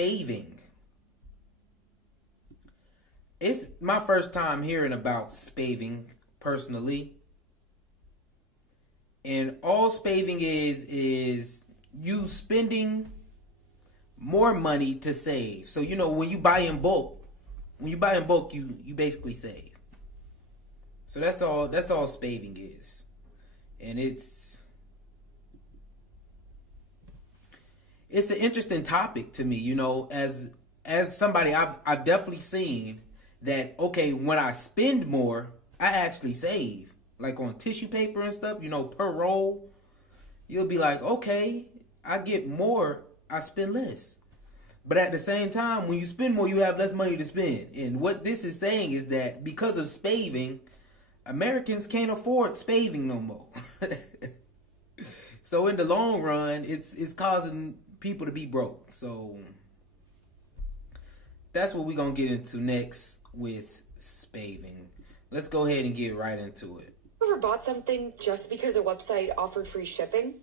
spaving. It's my first time hearing about spaving personally. And all spaving is you spending more money to save. So when you buy in bulk, you basically save. So that's all spaving is. And it's an interesting topic to me, as somebody I've definitely seen that, okay, when I spend more, I actually save. Like on tissue paper and stuff, per roll, you'll be like, okay, I get more, I spend less. But at the same time, when you spend more, you have less money to spend. And what this is saying is that because of spaving, Americans can't afford spaving no more. So in the long run, it's causing people to be broke. So that's what we're going to get into next with spaving. Let's go ahead and get right into it. Ever bought something just because a website offered free shipping?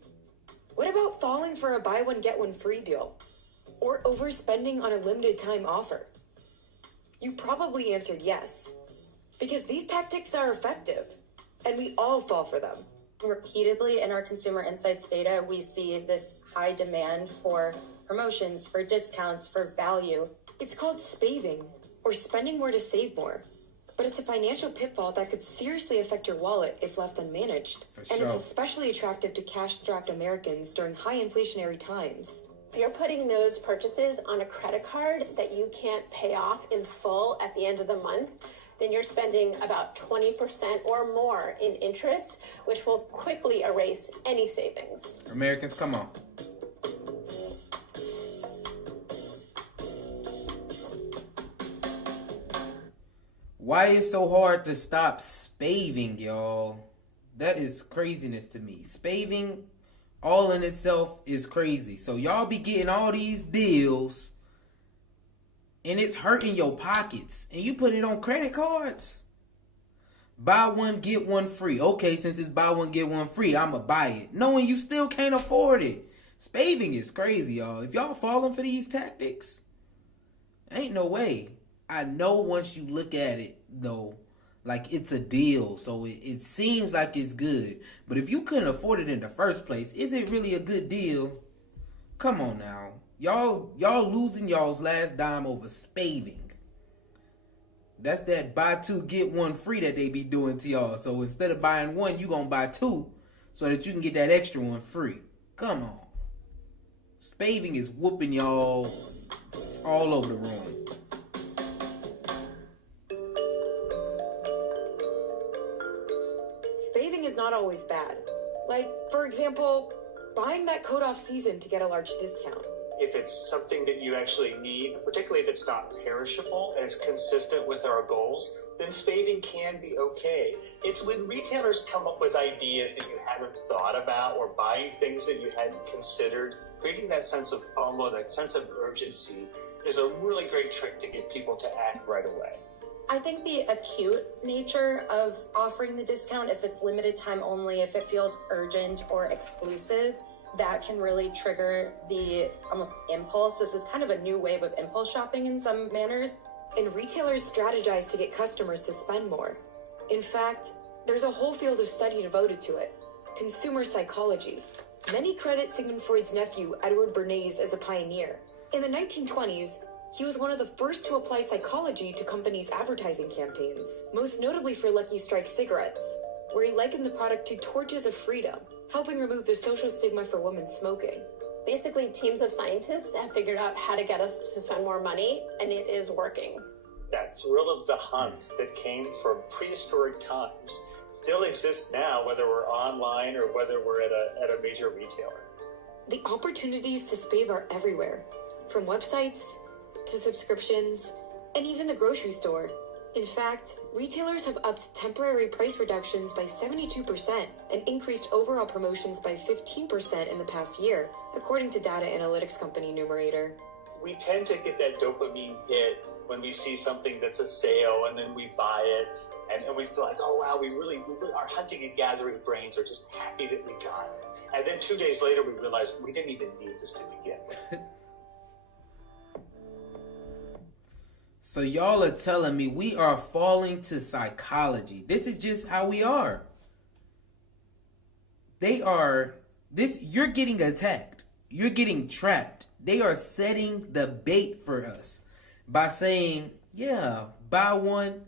What about falling for a buy one get one free deal? Or overspending on a limited time offer? You probably answered yes, because these tactics are effective, and we all fall for them. Repeatedly in our consumer insights data, we see this high demand for promotions, for discounts, for value. It's called spaving, or spending more to save more. But it's a financial pitfall that could seriously affect your wallet if left unmanaged. And it's especially attractive to cash-strapped Americans during high inflationary times. If you're putting those purchases on a credit card that you can't pay off in full at the end of the month, then you're spending about 20% or more in interest, which will quickly erase any savings. Americans, come on. Why is it so hard to stop spaving, y'all? That is craziness to me. Spaving, all in itself, is crazy. So y'all be getting all these deals, and it's hurting your pockets. And you put it on credit cards. Buy one, get one free. Okay, since it's buy one, get one free, I'ma buy it. Knowing you still can't afford it. Spaving is crazy, y'all. If y'all falling for these tactics, ain't no way. I know once you look at it, though, like it's a deal, so it seems like it's good. But if you couldn't afford it in the first place, is it really a good deal? Come on now. Y'all losing y'all's last dime over spaving. That's that buy two, get one free that they be doing to y'all. So instead of buying one, you gonna buy two so that you can get that extra one free. Come on. Spaving is whooping y'all all over the room. Spaving is not always bad. Like, for example, buying that coat off season to get a large discount. If it's something that you actually need, particularly if it's not perishable and it's consistent with our goals, then spaving can be okay. It's when retailers come up with ideas that you haven't thought about or buying things that you hadn't considered, creating that sense of FOMO, that sense of urgency, is a really great trick to get people to act right away. I think the acute nature of offering the discount, if it's limited time only, if it feels urgent or exclusive, that can really trigger the almost impulse. This is kind of a new wave of impulse shopping in some manners. And retailers strategize to get customers to spend more. In fact, there's a whole field of study devoted to it. Consumer psychology. Many credit Sigmund Freud's nephew, Edward Bernays, as a pioneer. In the 1920s, he was one of the first to apply psychology to companies' advertising campaigns, most notably for Lucky Strike cigarettes, where he likened the product to torches of freedom, helping remove the social stigma for women smoking. Basically, teams of scientists have figured out how to get us to spend more money, and it is working. That thrill of the hunt that came from prehistoric times still exists now, whether we're online or whether we're at a major retailer. The opportunities to spave are everywhere, from websites to subscriptions, and even the grocery store. In fact, retailers have upped temporary price reductions by 72% and increased overall promotions by 15% in the past year, according to data analytics company Numerator. We tend to get that dopamine hit when we see something that's a sale and then we buy it and we feel like, oh wow, we really our hunting and gathering brains are just happy that we got it. And then 2 days later we realize we didn't even need this to begin with. So y'all are telling me we are falling to psychology. This is just how we are. You're getting attacked. You're getting trapped. They are setting the bait for us by saying, yeah, buy one,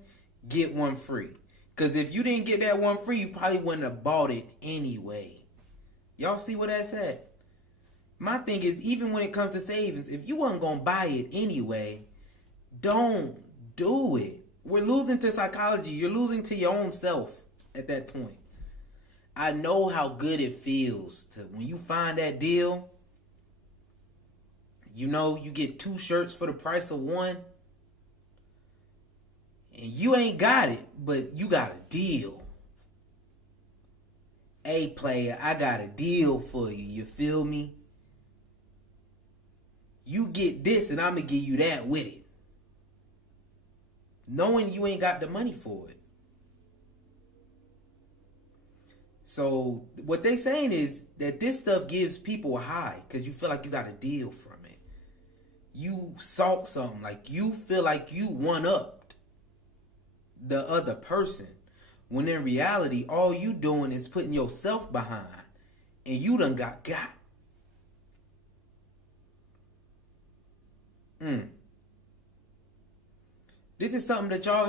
get one free. Because if you didn't get that one free, you probably wouldn't have bought it anyway. Y'all see what that's at? My thing is, even when it comes to savings, if you wasn't going to buy it anyway, don't do it. We're losing to psychology. You're losing to your own self at that point. I know how good it feels to when you find that deal. You know, you get 2 shirts for the price of one. And you ain't got it, but you got a deal. Hey, player, I got a deal for you. You feel me? You get this and I'm going to give you that with it. Knowing you ain't got the money for it. So what they saying is that this stuff gives people a high because you feel like you got a deal from it. You salt something, like you feel like you one-upped the other person. When in reality, all you doing is putting yourself behind and you done got. This is something that y'all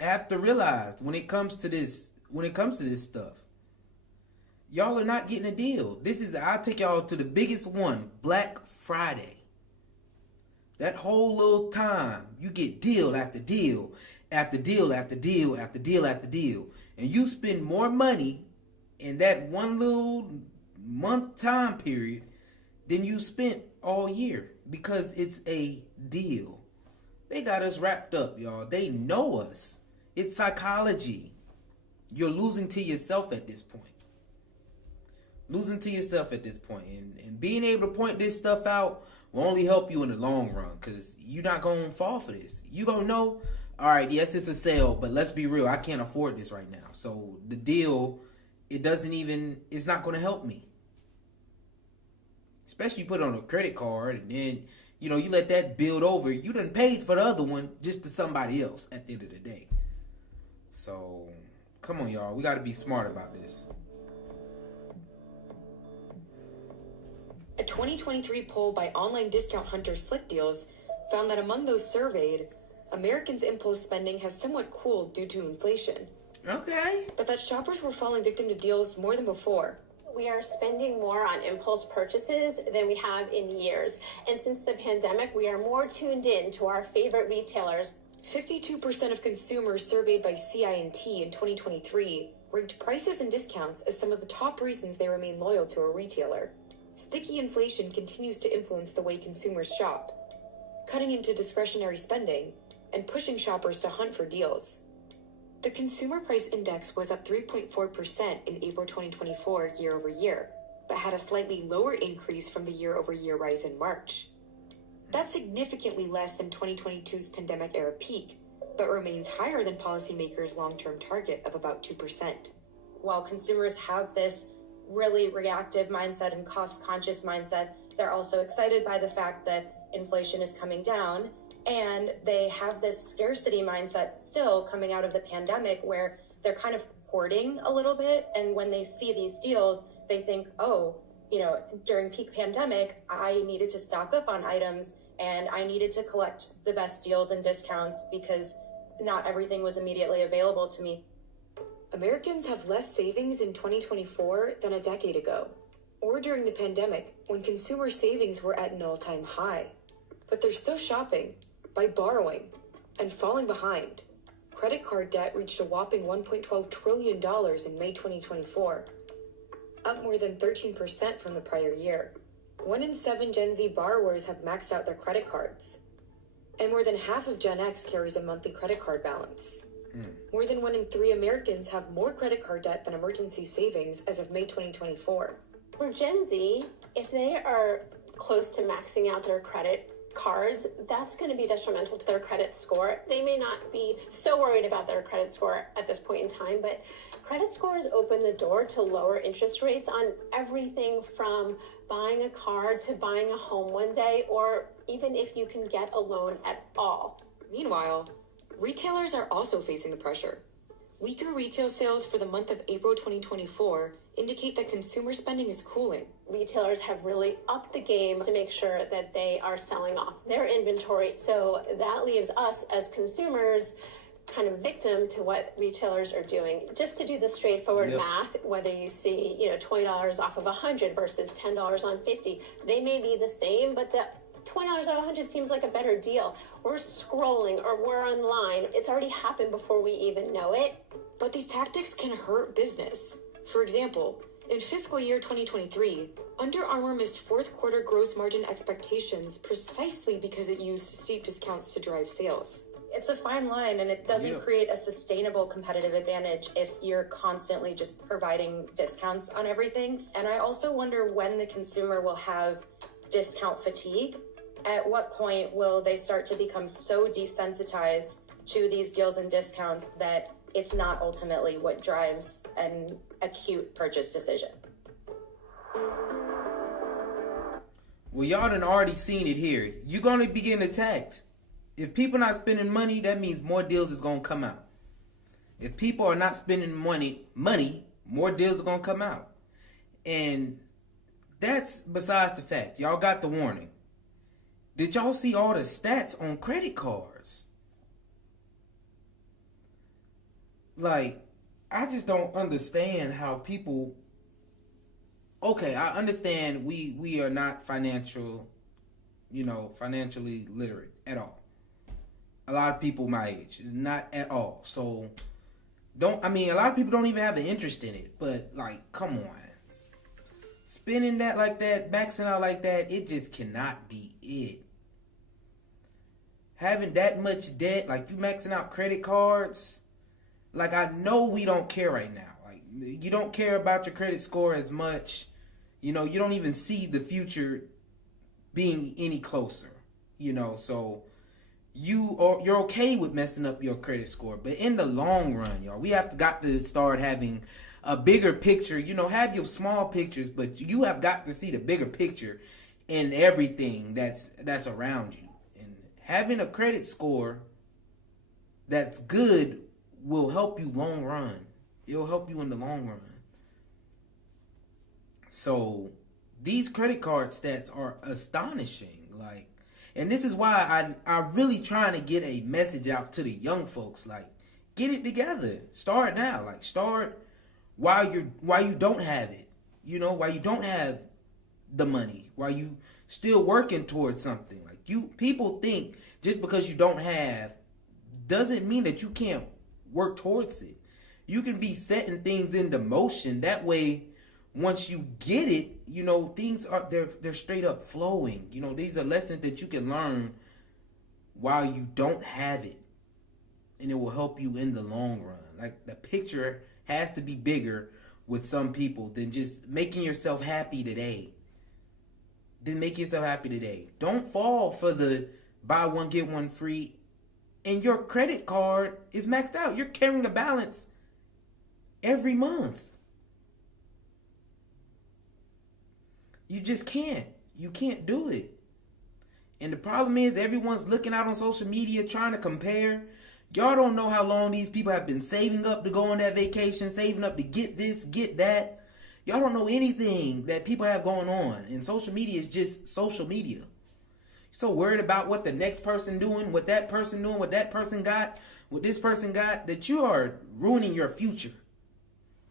have to realize when it comes to this stuff. Y'all are not getting a deal. I'll take y'all to the biggest one, Black Friday. That whole little time, you get deal after deal, after deal after deal after deal after deal. And you spend more money in that one little month time period than you spent all year because it's a deal. They got us wrapped up, y'all. They know us. It's psychology. You're losing to yourself at this point. Losing to yourself at this point. And being able to point this stuff out will only help you in the long run because you're not going to fall for this. You're going to know, all right, yes, it's a sale, but let's be real. I can't afford this right now. So the deal, it's not going to help me. Especially you put it on a credit card and then, you let that build over. You done paid for the other one just to somebody else at the end of the day. So, come on, y'all. We got to be smart about this. A 2023 poll by online discount hunter Slick Deals found that among those surveyed, Americans' impulse spending has somewhat cooled due to inflation. Okay. But that shoppers were falling victim to deals more than before. We are spending more on impulse purchases than we have in years. And since the pandemic, we are more tuned in to our favorite retailers. 52% of consumers surveyed by CI&T in 2023 ranked prices and discounts as some of the top reasons they remain loyal to a retailer. Sticky inflation continues to influence the way consumers shop, cutting into discretionary spending and pushing shoppers to hunt for deals. The Consumer Price Index was up 3.4% in April 2024 year over year, but had a slightly lower increase from the year-over-year rise in March. That's significantly less than 2022's pandemic-era peak, but remains higher than policymakers' long-term target of about 2%. While consumers have this really reactive mindset and cost-conscious mindset, they're also excited by the fact that inflation is coming down, and they have this scarcity mindset still coming out of the pandemic where they're kind of hoarding a little bit, and when they see these deals, they think, during peak pandemic, I needed to stock up on items and I needed to collect the best deals and discounts because not everything was immediately available to me. Americans have less savings in 2024 than a decade ago, or during the pandemic when consumer savings were at an all-time high. But they're still shopping by borrowing and falling behind. Credit card debt reached a whopping $1.12 trillion in May 2024, up more than 13% from the prior year. 1 in 7 Gen Z borrowers have maxed out their credit cards, and more than half of Gen X carries a monthly credit card balance. More than 1 in 3 Americans have more credit card debt than emergency savings as of May 2024. For Gen Z, if they are close to maxing out their credit cards, that's going to be detrimental to their credit score. They may not be so worried about their credit score at this point in time, but credit scores open the door to lower interest rates on everything from buying a car to buying a home one day, or even if you can get a loan at all. Meanwhile, retailers are also facing the pressure. Weaker retail sales for the month of April 2024 indicate that consumer spending is cooling. Retailers have really upped the game to make sure that they are selling off their inventory. So that leaves us as consumers kind of victim to what retailers are doing. Just to do the straightforward math, whether you see, $20 off of 100 versus $10 on 50, they may be the same, but the $20 off 100 seems like a better deal. We're scrolling or we're online. It's already happened before we even know it. But these tactics can hurt business. For example, in fiscal year 2023, Under Armour missed fourth quarter gross margin expectations precisely because it used steep discounts to drive sales. It's a fine line, and it doesn't create a sustainable competitive advantage if you're constantly just providing discounts on everything. And I also wonder when the consumer will have discount fatigue. At what point will they start to become so desensitized to these deals and discounts that it's not ultimately what drives an acute purchase decision? Well, y'all done already seen it here. You're going to be getting attacked. If people not spending money, that means more deals is going to come out. If people are not spending money, more deals are going to come out. And that's besides the fact. Y'all got the warning. Did y'all see all the stats on credit cards? Like, I just don't understand how people... Okay, I understand we are not financially literate at all. A lot of people my age, not at all. So, a lot of people don't even have an interest in it. But, like, come on. Spending that like that, maxing out like that, it just cannot be it. Having that much debt, like you maxing out credit cards, like I know we don't care right now. Like you don't care about your credit score as much. You don't even see the future being any closer. So you're okay with messing up your credit score, but in the long run, y'all, we got to start having a bigger picture. Have your small pictures, but you have got to see the bigger picture in everything that's around you. And having a credit score that's good will help you long run. It'll help you in the long run. So these credit card stats are astonishing. And this is why I'm really trying to get a message out to the young folks. Like, get it together. Start now. Like, start while you don't have it. While you don't have the money. While you still working towards something. Like, people think just because you don't have doesn't mean that you can't work towards it. You can be setting things into motion. That way, once you get it, things are they're straight up flowing. These are lessons that you can learn while you don't have it. And it will help you in the long run. Like the picture has to be bigger with some people than just making yourself happy today. Don't fall for the buy one, get one free. And your credit card is maxed out. You're carrying a balance every month. You just can't. You can't do it. And the problem is everyone's looking out on social media trying to compare. Y'all don't know how long these people have been saving up to go on that vacation, saving up to get this, get that. Y'all don't know anything that people have going on. And social media is just social media. You're so worried about what the next person doing, what that person doing, what that person got, what this person got, that you are ruining your future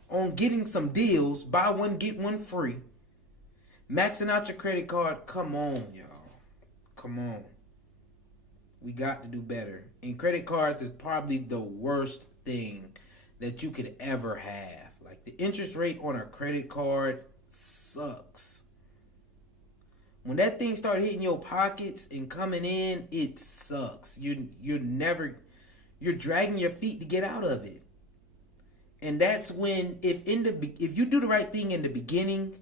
on getting some deals, buy one, get one free. Maxing out your credit card, come on, y'all. Come on. We got to do better. And credit cards is probably the worst thing that you could ever have. Like the interest rate on a credit card sucks. When that thing start hitting your pockets and coming in, it sucks. You're dragging your feet to get out of it. And that's when if you do the right thing in the beginning,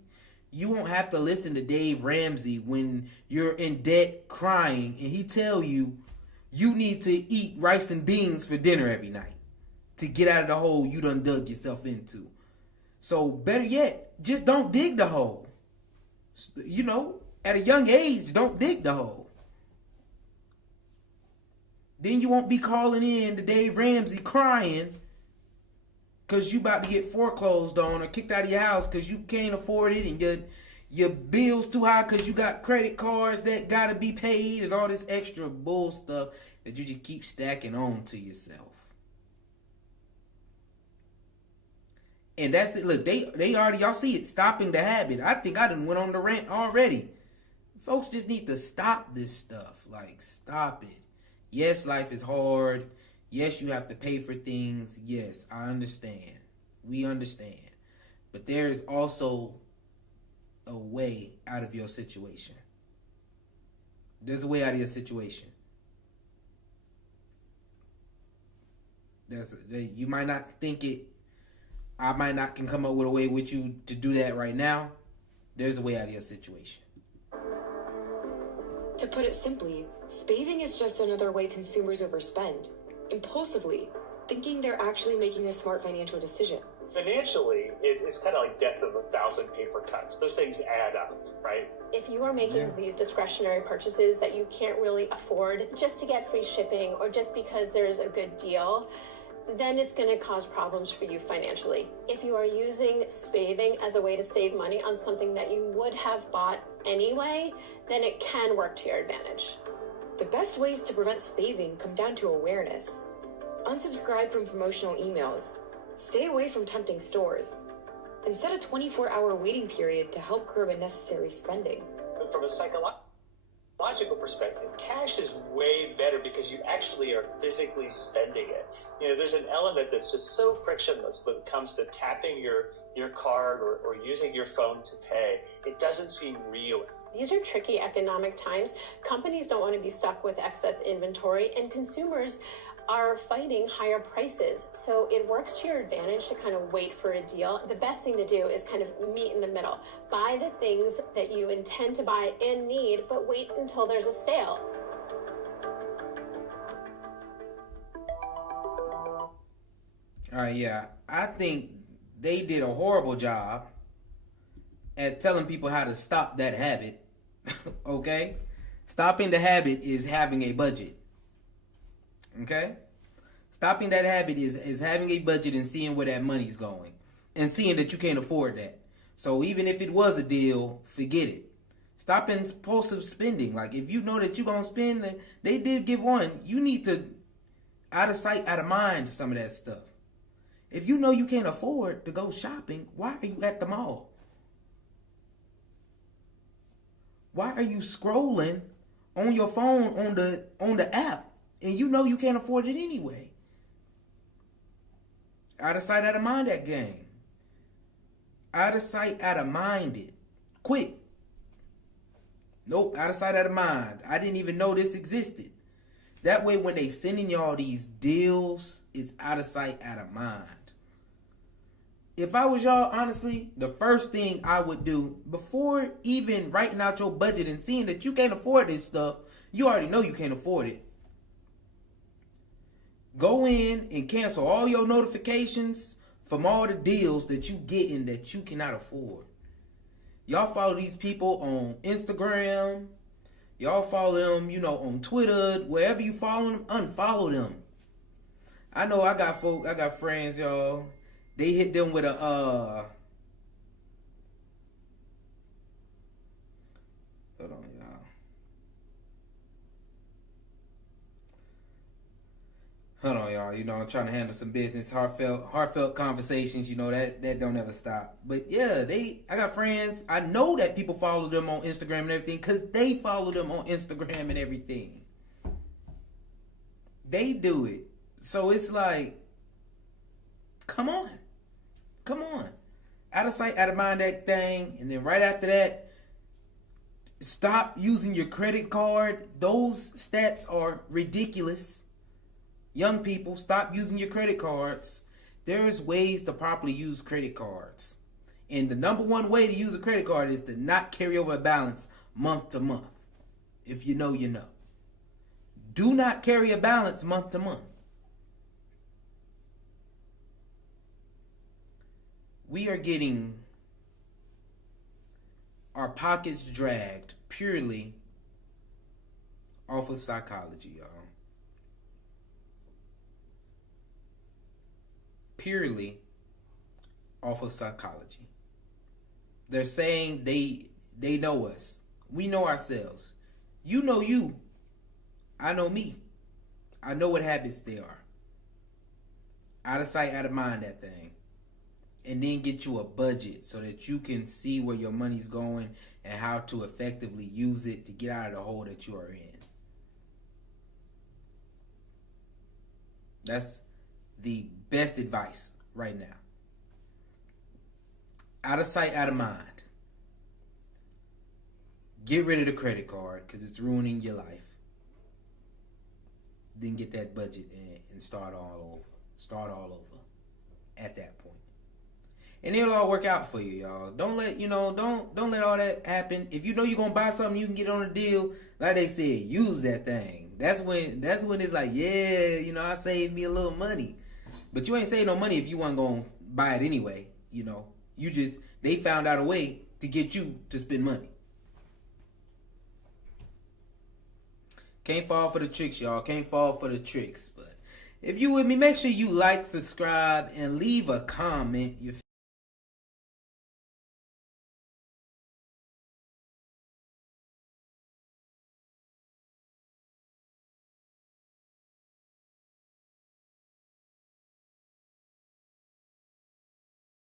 you won't have to listen to Dave Ramsey when you're in debt crying and he tell you need to eat rice and beans for dinner every night to get out of the hole you done dug yourself into. So better yet, just don't dig the hole. At a young age, don't dig the hole. Then you won't be calling in to Dave Ramsey crying because you about to get foreclosed on or kicked out of your house because you can't afford it and your bill's too high because you got credit cards that got to be paid and all this extra bull stuff that you just keep stacking on to yourself. And that's it. Look, they already, y'all see it, stopping the habit. I think I done went on the rant already. Folks just need to stop this stuff. Like, stop it. Yes, life is hard. Yes, you have to pay for things. Yes, I understand. We understand. But there is also a way out of your situation. There's a way out of your situation. You might not think it. I might not can come up with a way with you to do that right now. There's a way out of your situation. To put it simply, spaving is just another way consumers overspend, impulsively, thinking they're actually making a smart financial decision. Financially, it's kind of like death of 1,000 paper cuts. Those things add up, right? If you are making these discretionary purchases that you can't really afford just to get free shipping or just because there's a good deal, then it's going to cause problems for you financially. If you are using spaving as a way to save money on something that you would have bought anyway, then it can work to your advantage. The best ways to prevent spaving come down to awareness. Unsubscribe from promotional emails. Stay away from tempting stores. And set a 24-hour waiting period to help curb unnecessary spending. From a psychological perspective, cash is way better because you actually are physically spending it. There's an element that's just so frictionless when it comes to tapping your card or using your phone to pay. It doesn't seem real. These are tricky economic times. Companies don't want to be stuck with excess inventory, and consumers are fighting higher prices. So it works to your advantage to kind of wait for a deal. The best thing to do is kind of meet in the middle. Buy the things that you intend to buy and need, but wait until there's a sale. All right, yeah. I think they did a horrible job at telling people how to stop that habit. Okay? Stopping the habit is having a budget. Okay? Stopping that habit is having a budget and seeing where that money's going. And seeing that you can't afford that. So even if it was a deal, forget it. Stop impulsive spending. Like, if you know that you're going to spend, they did give one, you need to, out of sight, out of mind, some of that stuff. If you know you can't afford to go shopping, why are you at the mall? Why are you scrolling on your phone on the app and you know you can't afford it anyway? Out of sight, out of mind that game. Out of sight, out of mind it. Quick. Nope, out of sight, out of mind. I didn't even know this existed. That way when they sending y'all these deals, it's out of sight, out of mind. If I was y'all, honestly, the first thing I would do, before even writing out your budget and seeing that you can't afford this stuff, you already know you can't afford it. Go in and cancel all your notifications from all the deals that you getting that you cannot afford. Y'all follow these people on Instagram. Y'all follow them, on Twitter. Wherever you follow them, unfollow them. I know I got friends, y'all. They hit them with a, hold on, y'all. Hold on, y'all. I'm trying to handle some business, heartfelt conversations. That don't ever stop. But yeah, I got friends. I know that people follow them on Instagram and everything because they follow them on Instagram and everything. They do it. So it's like, come on. Out of sight, out of mind that thing. And then right after that, stop using your credit card. Those stats are ridiculous. Young people, stop using your credit cards. There's ways to properly use credit cards. And the number one way to use a credit card is to not carry over a balance month to month. If you know, you know. Do not carry a balance month to month. We are getting our pockets dragged purely off of psychology, y'all. purely off of psychology. They're saying they know us. We know ourselves. You know you. I know me. I know what habits they are. Out of sight, out of mind, that thing. And then get you a budget so that you can see where your money's going and how to effectively use it to get out of the hole that you are in. That's the best advice right now. Out of sight, out of mind. Get rid of the credit card because it's ruining your life. Then get that budget and start all over. Start all over at that point. And it'll all work out for you, y'all. Don't let don't let all that happen. If you know you're gonna buy something, you can get on a deal. Like they said, use that thing. That's when it's like, yeah, I saved me a little money. But you ain't saved no money if you weren't gonna buy it anyway. They found out a way to get you to spend money. Can't fall for the tricks, y'all. Can't fall for the tricks. But if you with me, make sure you like, subscribe, and leave a comment.